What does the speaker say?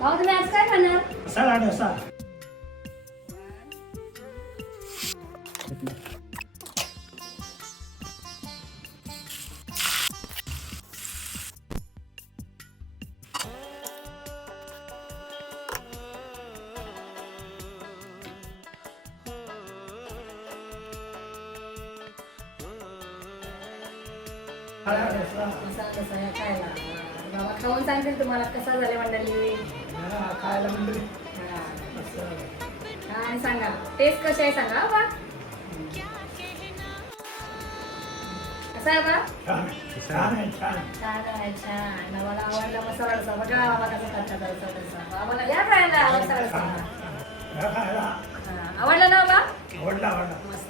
भाऊ तुम्ही आज काय खाणार? सलाड असा मसाला कसा आहे खायला? बाबा खाऊन सांगतील तुम्हाला कसा झाले मंडळी. खायला म्हणजे हा आणि सांगा टेस्ट कशी आहे सांगा बा. कसा आहे बा? छान आहे छान. छान आहे छान. मला आवडला मसाला डोसा. बघा बाबा कसं करतात डोसा डोसा. बाबाला या खायला मसाला डोसा. खायला आवडला ना बा? आवडला आवडला. मस्त